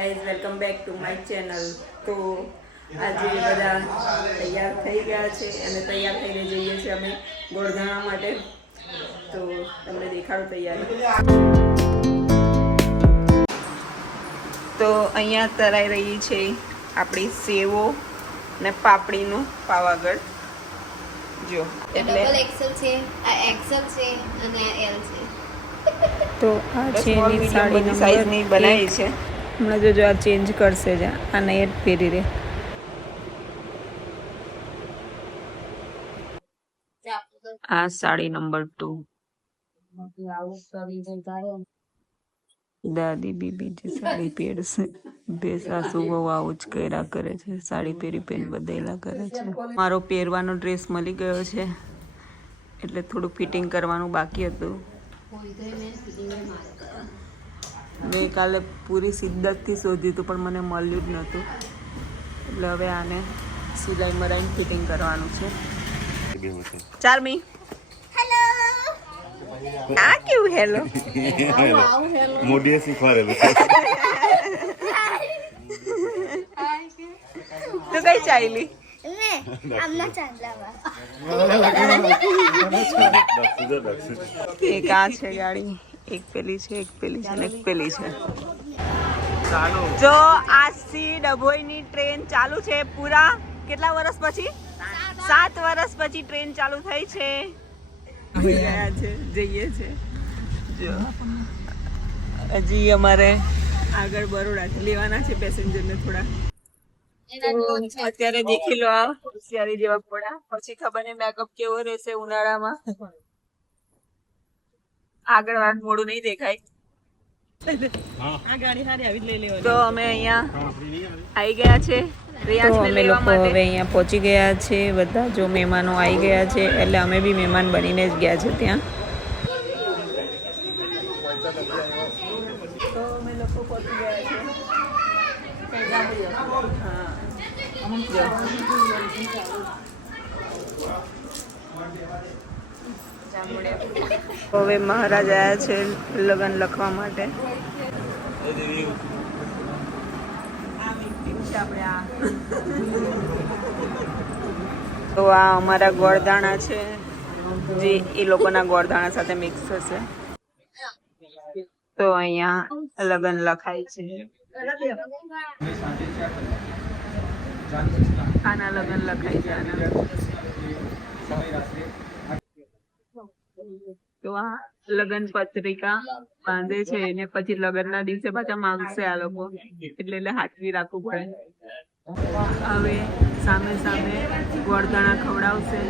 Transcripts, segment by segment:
Guys, welcome back to my channel. તો આજે બધા તૈયાર થઈ ગયા છે અને તૈયાર થઈને જઈએ છીએ અમે ગોળધાણા માટે. તો તમને દેખાડો તૈયારી. તો અહીંયા તરાઈ રહી છે આપણી સેવો ને પાપડીનું પાવાગઢ. જો એટલે એક્સેલ છે, આ એક્સેલ છે અને આ એલ છે. તો આ છે એની સાડીની સાઈઝની બનાવી છે. હમણાં જો આ ચેન્જ કરશે જ, આ નહીં જ પહેરી રે. આ સાડી નંબર 2. દાદી બીબી જે સાડી પહેરશે, બે સાસુ બહુ આવું જ કર્યા કરે છે, સાડી પહેરી પહેરી બદલા કરે છે. મારો પહેરવાનો ડ્રેસ મળી ગયો છે એટલે થોડું ફિટિંગ કરવાનું બાકી હતું. મેં કાલે પૂરી શિદ્દતથી શોધ્યું હતું પણ મને મળ્યું જ નહોતું, એટલે હવે આને સિલાઈ મરાઈને ફિટિંગ કરવાનું છે. ચાર્મી, આ કેવું હેલો મોદીએ શીખવાડેલું તું કઈ ચાલી એક આ છે ગાડી, એક પેલી છે, એક પેલી છે, એક પેલી છે. જો આજથી ડભોઈની ટ્રેન ચાલુ છે. પૂરા કેટલા વર્ષ પછી? 7 વર્ષ પછી ટ્રેન ચાલુ થઈ છે. ગયા છે, જઈએ છે. જો હજી અમારે આગળ બરોડાથી લેવાના છે પેસેન્જરને થોડા. અત્યારે દેખી લો આ હોશિયારી જેવા પડા, પછી ખબર નહીં મેકઅપ કેવો રહેશે ઉનાળામાં. આગળ વાત મોડું નહીં દેખાય. તો અમે અહીંયા આવી ગયા છે. અમે લોકો હવે અહીંયા પહોંચી ગયા છે. બધા જો મહેમાનો આવી ગયા છે એટલે અમે બી મહેમાન બનીને જ ગયા છે ત્યાં. તો અમે લોકો પહોંચી ગયા છે. હવે મહારાજ આવ્યા છે લગ્ન લખવા માટે. તો આ અમારા ગોળધાણા છે જે એ લોકોના ગોળધાણા સાથે મિક્સ થશે. તો અહીંયા લગ્ન લખાય છે. આના લગ્ન લખાય છે. તો આ લગ્ન પત્રિકા બાંધે છે ને પછી લગ્ન ના દિવસે પાછા માંગશે આ લોકો, એટલે હાથવી રાખવું પડે. હવે સામે સામે ગોળધાણા ખવડાવશે.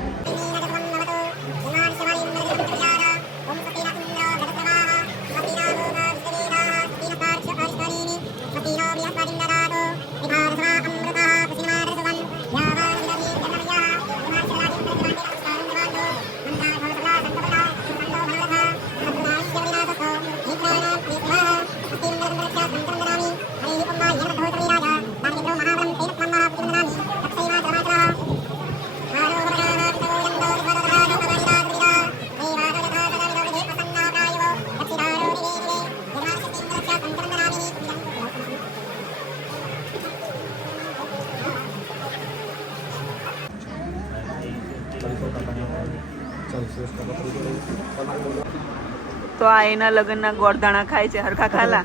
તો આ એના લગ્નના ગોળધાણા ખાય છે. હરખા ખાલા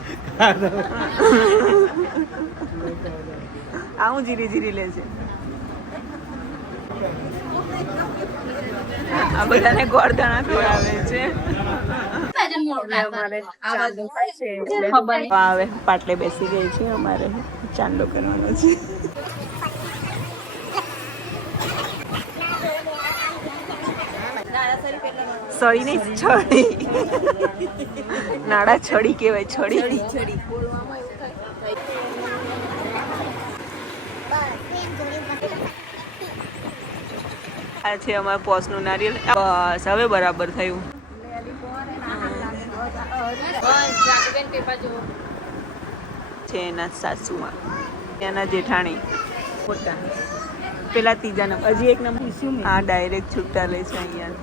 આવું જીરી જીરી લે છે. આ બધાને ગોળધાણા ખવડાવે છે. હવે પાટલે બેસી ગઈ છે. અમારે ચાંદો કરવાનો છે. સળી નહીં, છડી. નાડા છડી કહેવાય. છડી. આ છે અમારા પોસનું નારિયેલ. બસ હવે બરાબર થયું છે. એના સાસુમાં, એના જેઠાણી મોટા, પેલા ત્રીજા નંબર, હજી એક નંબર. હા, ડાયરેક્ટ છૂટા લે છે અહીંયા.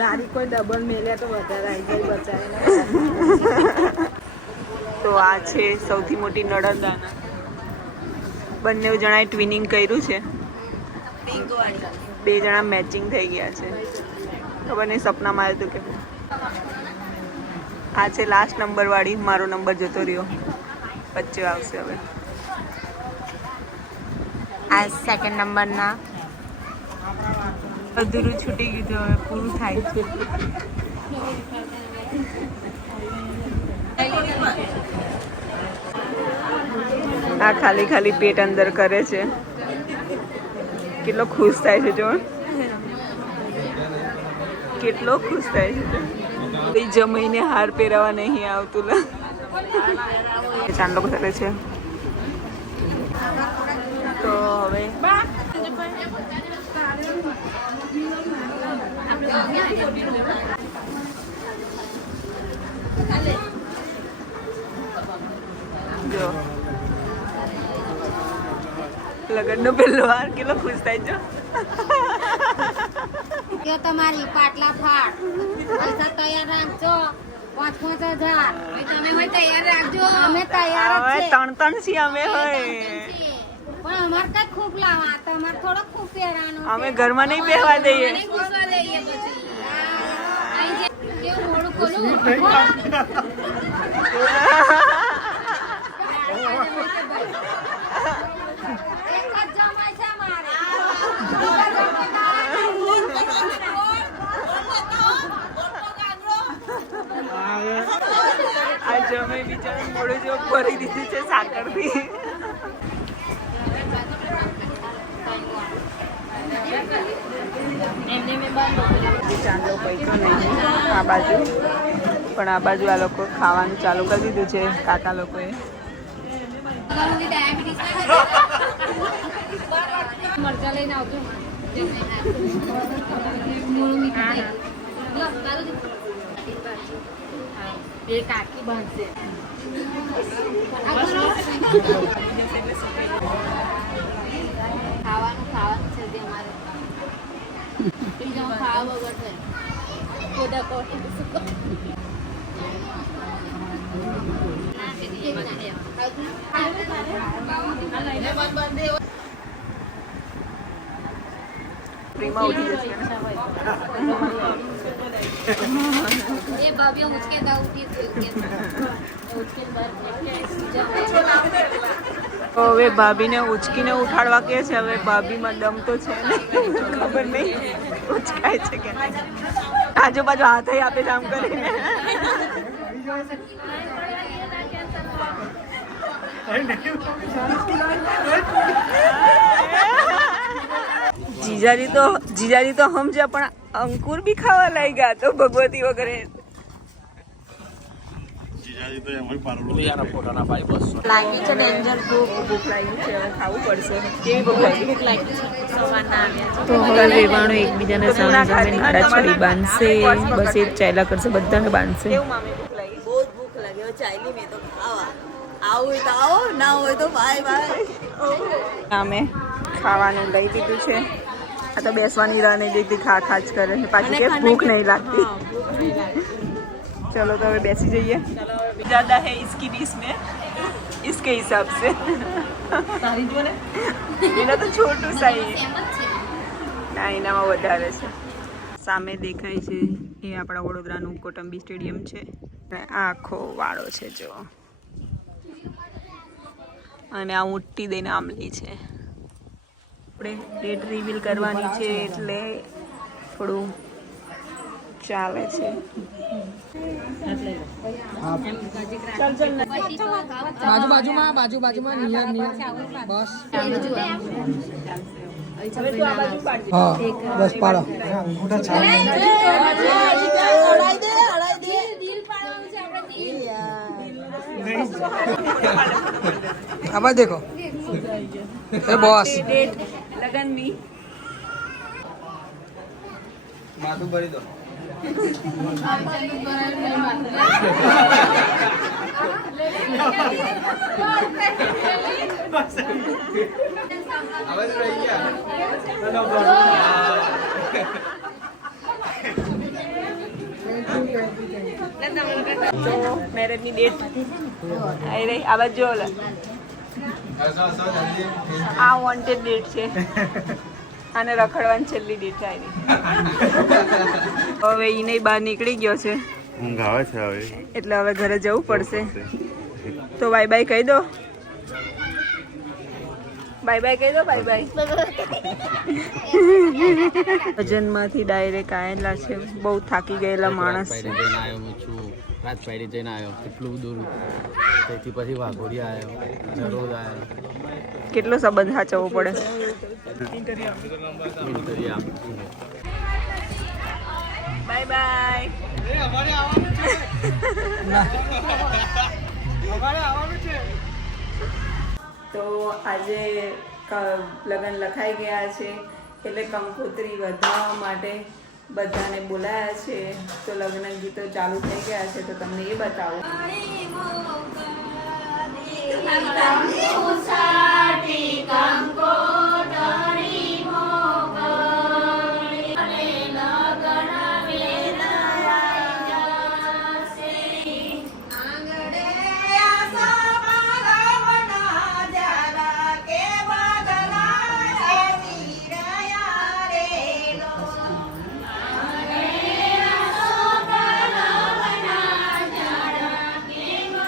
મારી કોઈ ડબલ મેલે તો વધારે આવી જાય બચાવે તો આ છે સૌથી મોટી નળંદાના. બંને જણાએ ટ્વિનિંગ કર્યું છે. બે જણા મેચિંગ થઈ ગયા છે. ખબર નહીં સપનામાં આવ્યું હતું કે. આ છે લાસ્ટ નંબર વાળી. મારો નંબર જતો રહ્યો. વચ્ચે આવશે હવે. આ સેકન્ડ નંબરના અધૂરું છૂટી ગયું હવે પૂરું થાય છે. આ ખાલી ખાલી પેટ અંદર કરે છે. કેટલો ખુશ થાય છે જો. કેટલો ખુશ થાય છે. કોઈ જમાઈને હાર પહેરાવા નહીં આવતું. ચાંદલો કરે છે. તો હવે જો લગનનો પહેલો વાર કેટલો ખુશ થાય છે. તમારી પાટલા ફાટ પૈસા તૈયાર રાખજો 5,000 તમે હોય તૈયાર રાખજો અમે તૈયાર જ છે. ત્રણ છીએ અમે હોય પણ અમાર કઈ ખૂબ લાવા તમારે થોડો ખૂબ પહેરવાનું અમે ઘરમાં નહીં પહેરવા દઈએ. પૂછવા દઈએ પછી અહીં જે કેવું મોડું ખોલું એક જ જમાય છે મારે આ જમે બિચારા મોડું જો ભરી દીધું છે સાકરથી. ચાંદલો પૈસો નહીં આ બાજુ, પણ આ બાજુ આ લોકો ખાવાનું ચાલુ કરી દીધું છે કાકા લોકોએ. મરચા લઈને આવજો એ કાકી બાંધશે ખાવાનું છે જે અમારે ખાવા વગર છે ખોદા ફ્રીમાં ઉઠી જશે. એ ભાભીઓ ઉચકે દા ઉઠી તો હવે ભાભીને ઉચકીને ઉઠાડવા કે છે. હવે ભાભીમાં દમ તો છે નહીં, ખબર નહીં ઉચકાય છે કે નહીં. આજુબાજુ હાથે આપે છે આમ કરીને. જીજાજી તો સમજ્યા પણ અંકુર બી ખાવા લાગી ગયા તો ભગવતી વગેરે. લાગી છે ડેન્જર ભૂખ લાગી છે. હવે ખાવું પડશે. કેવી ભૂખ લાગી? તો હવે વેવાણો એકબીજાને સામે સામે નાડા છડી બાંધશે. બસ એ જ ચાલ્યા કરશે, બધાને બાંધશે. બહુ જ ભૂખ લાગે હવે ચાલી મેં તો ખાવા આવું હોય તો આવો, ના હોય તો બાય બાય. અમે ખાવાનું લઈ દીધું છે. આ તો બેસવાની રાહ નહીં દેખતી, ખા ખા જ કરે છે. પાછી કે ભૂખ નહીં લાગતી. चलो तो अभी बैसी जाइए. ज़्यादा है इसकी भी इसमें, इसके हिसाब से. તારી જો ને એના તો છોટું સાઈ ના, એનામાં વધારે છે. સામે દેખાય છે એ આપણા વડોદરાનું કોટંબી સ્ટેડિયમ છે. અને આખો વાળો છે જો. અને આ મોટી દઈને આમલી છે. આપણે ડેટ રિવીલ કરવાની છે એટલે થોડું ચાલે છે. બાજુમાં નિયર બસ હા બસ પાડો આવા દેખો એ બોસ ડેટ લગનની માથું ભરી દો આવાજ રહી ગયા તો મેરેજની ડેટ આવી રહી આ બાજુ જો આ વોન્ટેડ ડેટ છે આને રખડવાની છેલ્લી ડેટ આવી હવે ઈ નહીં બહાર નીકળી ગયો છે ઊંઘ આવે છે હવે એટલે હવે ઘરે જવું પડશે તો બાય બાય કહી દો બાય બાય કહી દો બાય બાય ભજનમાંથી ડાયરેક્ટ આવેલા છે બહુ થાકી ગયેલા માણસ છે રાજપાડી જઈને આવ્યો કેટલું દૂર તેથી પછી વાઘોડી આવ્યો જરોદ આવ્યો કેટલો સંબંધ સાચવવો પડે બાય બાય તો આજે લગ્ન લખાઈ ગયા છે એટલે કંકોત્રી વધારવા માટે બધાને બોલાયા છે તો લગ્ન ગીતો ચાલુ થઈ ગયા છે તો તમને એ બતાવો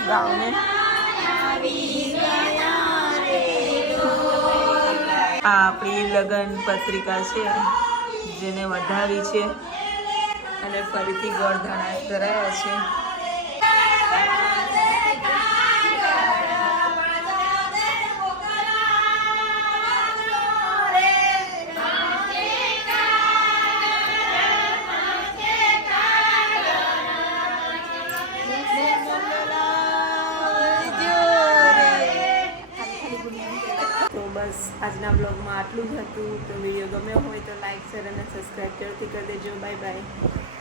ગાઓને આ આપણી લગ્ન પત્રિકા છે જેને વધાવી છે અને ફરીથી ગોળ ધાણા કરાયા છે બસ આજના બ્લોગમાં આટલું જ હતું તો વિડીયો ગમ્યો હોય તો લાઈક શેર અને સબસ્ક્રાઈબ જરૂરથી કરી દેજો બાય બાય